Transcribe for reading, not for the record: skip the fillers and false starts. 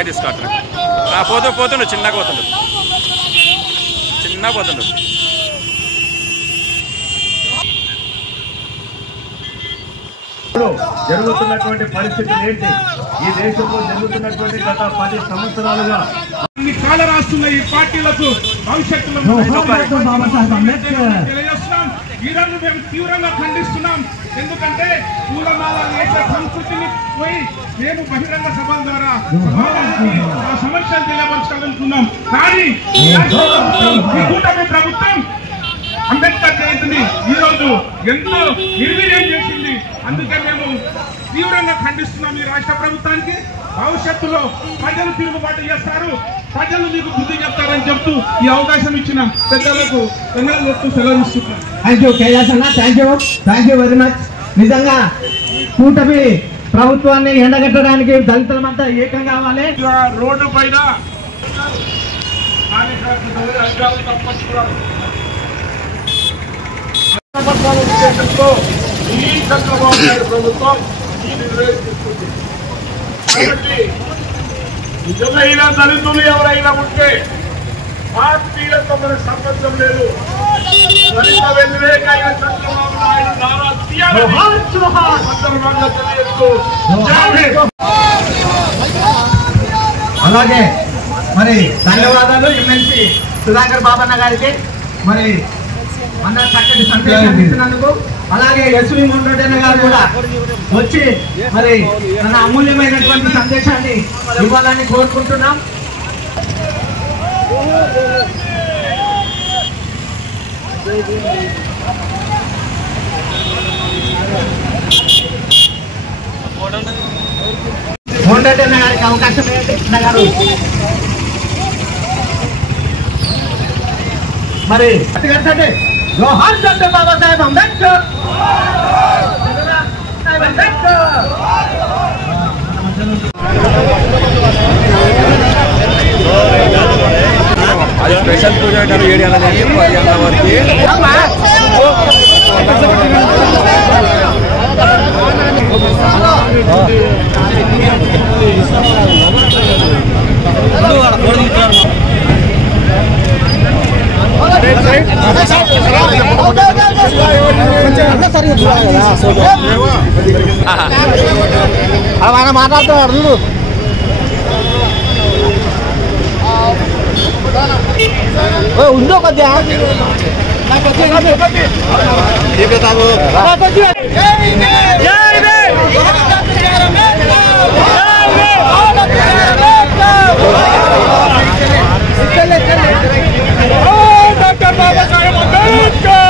అట్టే తీసుకుంటున్నాడు పోతుండు చిన్నగా పోతుండు జరుగుతున్నటువంటి పరిస్థితి ఏంటి, ఈ దేశంలో జరుగుతున్నటువంటి గత 10 సంవత్సరాలుగా అన్ని కాల రాస్తున్న ఈ పార్టీలకు భవిష్యత్తులో తెలియజేస్తున్నాం. ఈ రోజు మేము తీవ్రంగా ఖండిస్తున్నాం. ఎందుకంటే పూలమాల వేసే సంస్కృతిని పోయి మేము బహిరంగ సభల ద్వారా ఆ సమస్యలు తెలియపరచాలనుకున్నాం. కానీ ఈ కూటమి ప్రభుత్వం అంబేద్కర్ జయంతిని ఈ రోజు ఎంతో నిర్వీర్యం చేసింది. అందుకే మేము తీవ్రంగా ఖండిస్తున్నాం ఈ రాష్ట్ర ప్రభుత్వానికి. భవిష్యత్తులో ప్రజలు తిరుగుబాటు చేస్తారు, ప్రజలు మీకు బుద్ధి చెప్తారని చెప్తూ ఈ అవకాశం ఇచ్చిన పెద్దలకు ధన్యవాదాలు సెలవిస్తున్నాం. థ్యాంక్ యూ కైలాస్ అన్న, థ్యాంక్ యూ వెరీ మచ్. నిజంగా కూటమి ప్రభుత్వాన్ని ఎండగట్టడానికి దళితులమంతా ఏకం కావాలి. రోడ్డు పైన ఉద్దేశంతో ఈ చంద్రబాబు నాయుడు ప్రభుత్వం ఈ నిర్ణయం తీసుకుంది. కాబట్టి నిజమైన దళితులు ఎవరైనా ఉంటే పార్టీలతో మనకు సంబంధం లేదు. దళిత వ్యతిరేకమైన చంద్రబాబు నాయుడు సందర్భంగా తెలియజేస్తూ అలాగే మరి ధన్యవాదాలు ఎమ్మెల్సీ సుధాకర్ బాబన్న గారికి మరి అందరూ చక్కటి సందేశం ఇస్తున్నందుకు. అలాగే ఎస్వి ముండోటన్న గారు కూడా వచ్చి మరి తన అమూల్యమైనటువంటి సందేశాన్ని ఇవ్వాలని కోరుకుంటున్నాం. ముండోటన్న గారికి అవకాశం గారు మరి జోహార్ డాక్టర్ బాబాసాహెబ్ అంబేద్కర్. అది స్పెషల్ పూజ అంటారు 7 గంటల నుంచి 10 గంటల వరకు. ఆయన మాట్లాడుతున్నాడు చూడు. ఉందో కొద్దిగా డాక్టర్ బాబాసాహెబ్ అంబేద్కర్.